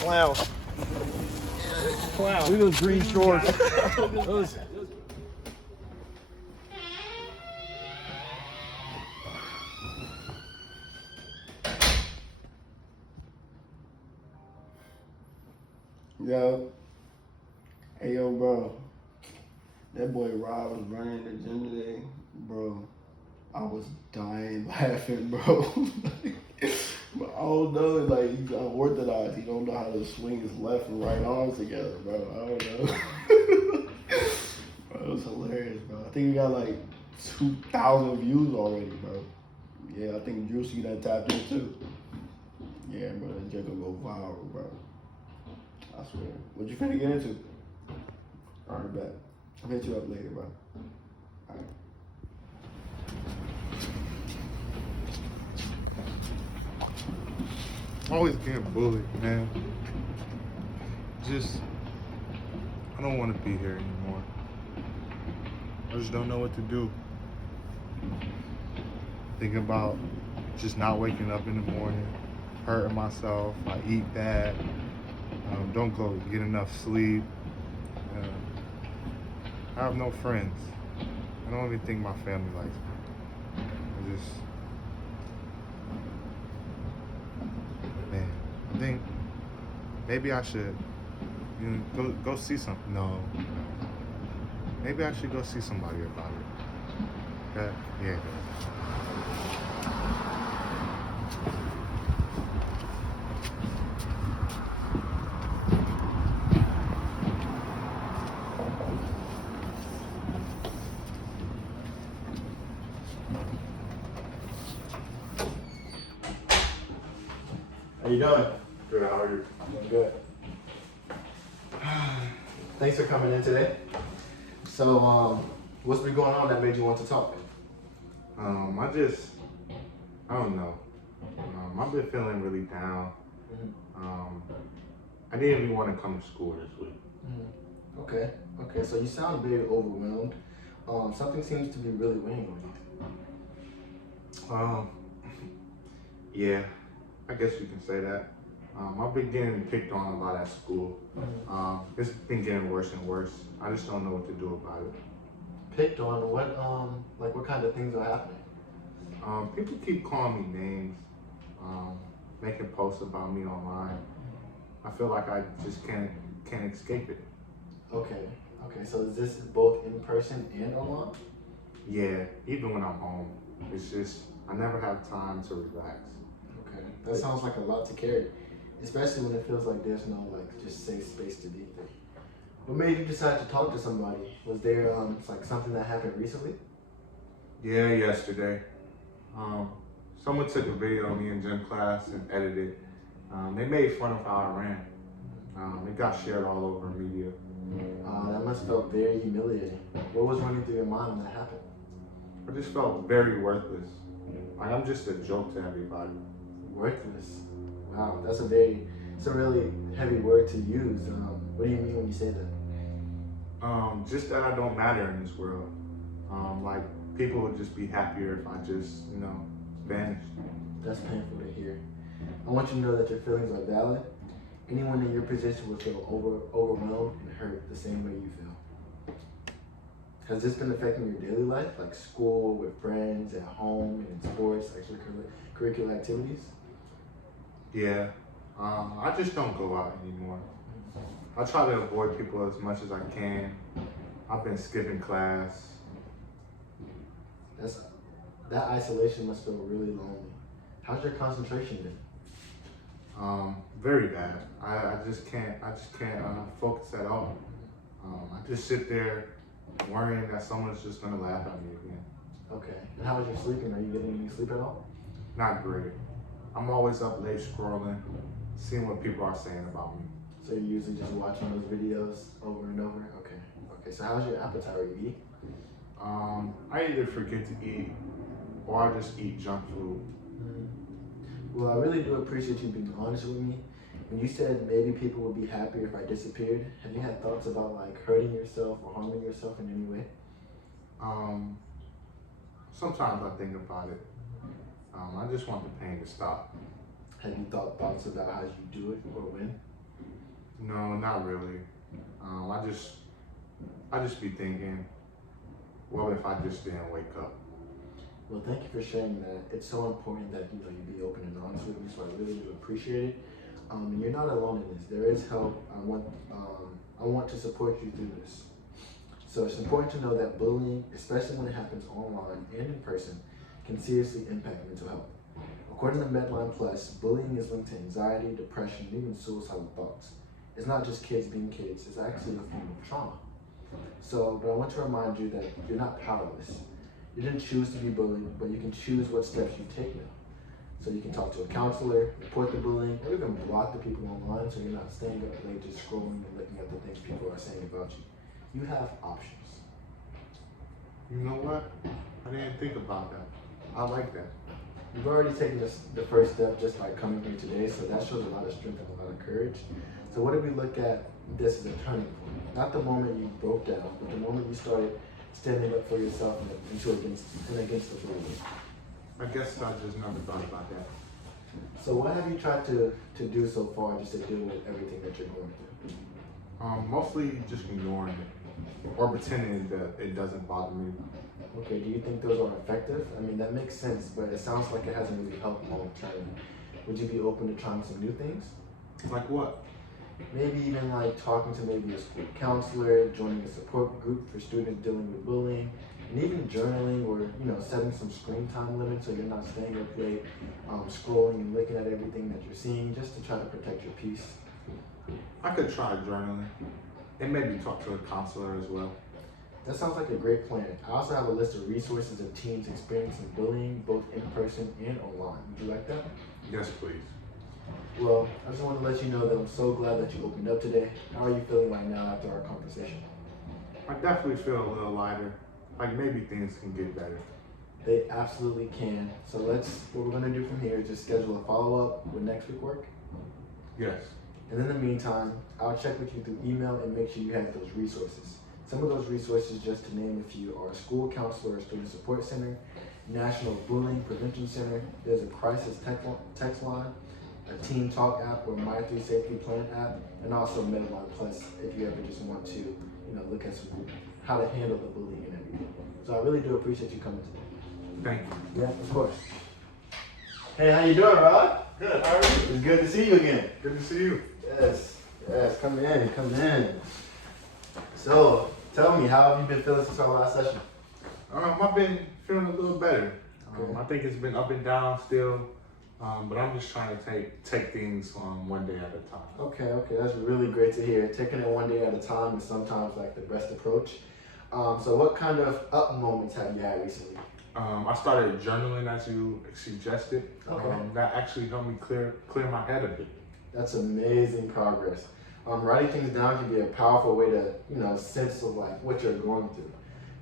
Clown. Clown. Look at those green shorts. Those. Yo. Hey, yo, bro. That boy Rob was running the gym today. Bro, I was dying laughing, bro. But I don't know, like, he's unorthodox. He don't know how to swing his left and right arms together, bro. I don't know. Bro, it was hilarious, bro. I think we got like 2,000 views already, bro. Yeah, I think Juicy that tapped in too. Yeah, bro, that joke gonna go viral, bro. I swear. What you finna get into? Alright, bet. I'll hit you up later, bro. Alright. Always getting bullied, man. I don't want to be here anymore. I just don't know what to do. Thinking about just not waking up in the morning, hurting myself, I eat bad, don't go get enough sleep. I have no friends. I don't even think my family likes me. I think maybe I should, go see something. No, maybe I should go see somebody about it. Okay? Yeah. How you doing? Good. How are you? Doing good. Thanks for coming in today. So, what's been going on that made you want to talk? I don't know. I've been feeling really down. I didn't even want to come to school this week. Okay. So you sound very overwhelmed. Something seems to be really weighing on you. Yeah, I guess you can say that. I've been getting picked on a lot at school. It's been getting worse and worse. I just don't know what to do about it. Picked on? What kind of things are happening? People keep calling me names, making posts about me online. I feel like I just can't escape it. Okay. So is this both in person and online? Yeah, even when I'm home, it's just I never have time to relax. Okay, that sounds like a lot to carry, especially when it feels like there's no just safe space to be there. What made you decide to talk to somebody? Was there something that happened recently? Yeah, yesterday. Someone took a video of me in gym class and edited it. They made fun of how I ran. It got shared all over media. That must have felt very humiliating. What was running through your mind when that happened? I just felt very worthless. Like I'm just a joke to everybody. Worthless. Wow, it's a really heavy word to use. What do you mean when you say that? Just that I don't matter in this world. Like people would just be happier if I just, vanished. That's painful to hear. I want you to know that your feelings are valid. Anyone in your position would feel overwhelmed and hurt the same way you feel. Has this been affecting your daily life, like school, with friends, at home, in sports, extracurricular activities? Yeah. I just don't go out anymore. I try to avoid people as much as I can. I've been skipping class. That isolation must feel really lonely. How's your concentration been? Very bad. I just can't focus at all. I just sit there worrying that someone's just gonna laugh at me again. Okay. And how is your sleeping? Are you getting any sleep at all? Not great. I'm always up late scrolling, seeing what people are saying about me. So you're usually just watching those videos over and over? Okay. So how's your appetite? Are you eating? I either forget to eat or I just eat junk food. Well, I really do appreciate you being honest with me. When you said maybe people would be happier if I disappeared, have you had thoughts about hurting yourself or harming yourself in any way? Sometimes I think about it. I just want the pain to stop. Have you thoughts about how you do it or when? No, not really. I just be thinking, what if I just didn't wake up? Well, thank you for sharing that. It's so important that you be open and honest with me, so I really do appreciate it. And you're not alone in this. There is help. I want to support you through this. So it's important to know that bullying, especially when it happens online and in person, can seriously impact mental health. According to Medline Plus, bullying is linked to anxiety, depression, and even suicidal thoughts. It's not just kids being kids, it's actually a form of trauma. But I want to remind you that you're not powerless. You didn't choose to be bullied, but you can choose what steps you take now. So you can talk to a counselor, report the bullying, or even block the people online so you're not staying up late just scrolling and looking at the things people are saying about you. You have options. You know what? I didn't think about that. I like that. You've already taken the first step just by coming here today, so that shows a lot of strength and a lot of courage. So what if we look at this as a turning point? Not the moment you broke down, but the moment you started standing up for yourself and against the bullying. I guess I just never thought about that. So what have you tried to do so far just to deal with everything that you're going through? Mostly just ignoring it or pretending that it doesn't bother me. Okay, do you think those are effective? I mean, that makes sense, but it sounds like it hasn't really helped long term. Would you be open to trying some new things? Like what? Maybe even like talking to maybe a school counselor, joining a support group for students dealing with bullying, and even journaling or setting some screen time limits so you're not staying up late, scrolling and looking at everything that you're seeing just to try to protect your peace. I could try journaling and maybe talk to a counselor as well. That sounds like a great plan. I also have a list of resources of teens experiencing bullying both in person and online. Would you like that? Yes, please. Well, I just want to let you know that I'm so glad that you opened up today. How are you feeling right now after our conversation? I definitely feel a little lighter. Like maybe things can get better. They absolutely can. So what we're going to do from here is just schedule a follow-up with next week work. Yes. And in the meantime, I'll check with you through email and make sure you have those resources. Some of those resources, just to name a few, are a school counselor or student support center, National Bullying Prevention Center, there's a crisis text line, a Teen Talk app or My 3 Safety Plan app, and also Medline Plus if you ever just want to, look at how to handle the bullying and everything. So I really do appreciate you coming today. Thank you. Yeah, of course. Hey, how you doing, Rod? Good. How are you? It's good to see you again. Good to see you. Yes, come in. So, tell me, how have you been feeling since our last session? I've been feeling a little better. Okay. I think it's been up and down still, but I'm just trying to take things one day at a time. Okay, that's really great to hear. Taking it one day at a time is sometimes like the best approach. So what kind of up moments have you had recently? I started journaling as you suggested. Okay. That actually helped me clear my head a bit. That's amazing progress. Writing things down can be a powerful way to, sense of like what you're going through.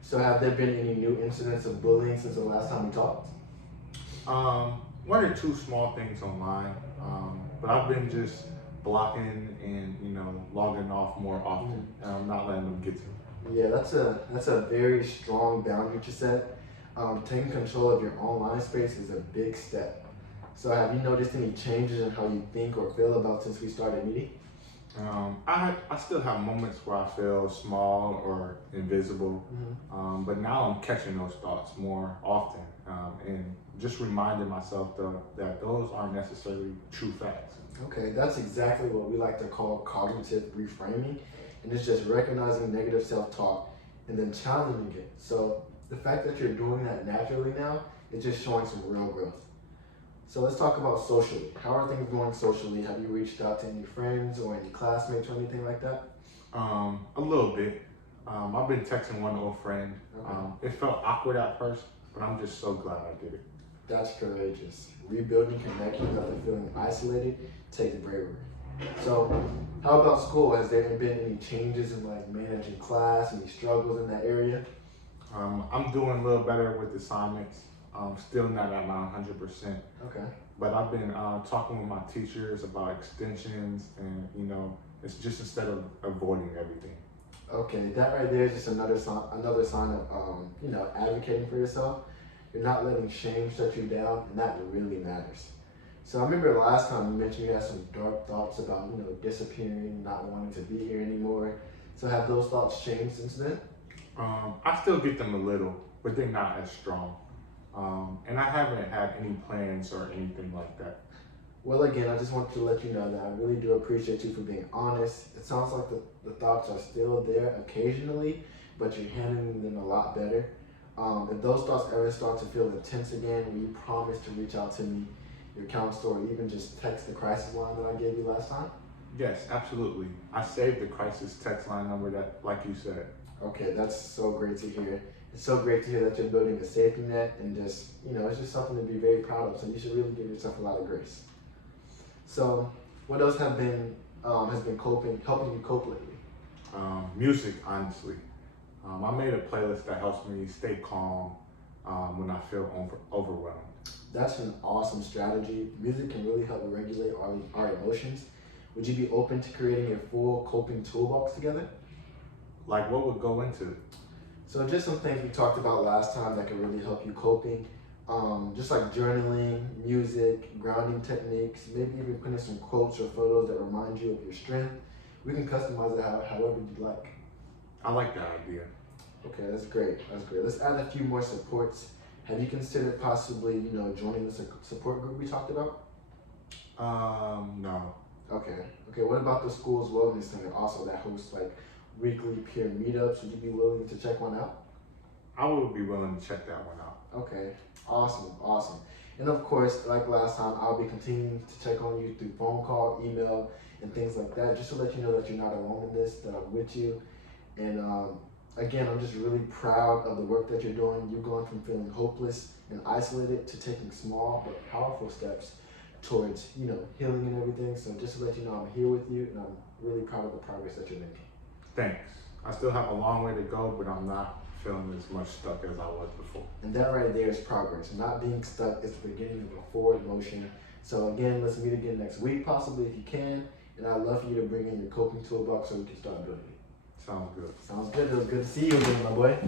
So have there been any new incidents of bullying since the last time we talked? One or two small things online, but I've been just blocking and logging off more often, and I'm not letting them get to me. Yeah, that's a very strong boundary to set. Taking control of your online space is a big step. So have you noticed any changes in how you think or feel about since we started meeting? I still have moments where I feel small or invisible, but now I'm catching those thoughts more often and just reminding myself that those aren't necessarily true facts. Okay, that's exactly what we like to call cognitive reframing, and it's just recognizing negative self-talk and then challenging it. So the fact that you're doing that naturally now is just showing some real growth. So let's talk about socially. How are things going socially? Have you reached out to any friends or any classmates or anything like that? A little bit. I've been texting one old friend. Okay. It felt awkward at first, but I'm just so glad I did it. That's courageous. Rebuilding connections after feeling isolated takes bravery. So how about school? Has there been any changes in like managing class, any struggles in that area? I'm doing a little better with assignments. Still not at my 100%. Okay. But I've been talking with my teachers about extensions and, it's just instead of avoiding everything. Okay, that right there is just another sign of, advocating for yourself. You're not letting shame shut you down, and that really matters. So I remember last time you mentioned you had some dark thoughts about, disappearing, not wanting to be here anymore. So have those thoughts changed since then? I still get them a little, but they're not as strong. And I haven't had any plans or anything like that. Well, again, I just wanted to let you know that I really do appreciate you for being honest. It sounds like the thoughts are still there occasionally, but you're handling them a lot better. If those thoughts ever start to feel intense again, will you promise to reach out to me, your counselor, or even just text the crisis line that I gave you last time? Yes, absolutely. I saved the crisis text line number that, like you said. Okay, that's so great to hear. It's so great to hear that you're building a safety net, and just, it's just something to be very proud of. So you should really give yourself a lot of grace. So, what else has been helping you cope lately? Music, honestly. I made a playlist that helps me stay calm when I feel overwhelmed. That's an awesome strategy. Music can really help regulate our emotions. Would you be open to creating a full coping toolbox together? Like, what would go into it? So just some things we talked about last time that can really help you coping. Just like journaling, music, grounding techniques, maybe even putting some quotes or photos that remind you of your strength. We can customize it however you'd like. I like that idea. Okay, that's great. That's great. Let's add a few more supports. Have you considered possibly, joining the support group we talked about? No. Okay. Okay. What about the school's wellness center also that hosts like weekly peer meetups? Would you be willing to check one out? I would be willing to check that one out. Okay. Awesome. Awesome. And of course, like last time, I'll be continuing to check on you through phone call, email, and things like that, just to let you know that you're not alone in this, that I'm with you. And again, I'm just really proud of the work that you're doing. You're going from feeling hopeless and isolated to taking small but powerful steps towards, healing and everything. So just to let you know, I'm here with you, and I'm really proud of the progress that you're making. Thanks. I still have a long way to go, but I'm not feeling as much stuck as I was before. And that right there is progress. Not being stuck is the beginning of a forward motion. So again, let's meet again next week, possibly if you can. And I'd love for you to bring in your coping toolbox so we can start building it. Sounds good. Sounds good. It was good to see you again, my boy.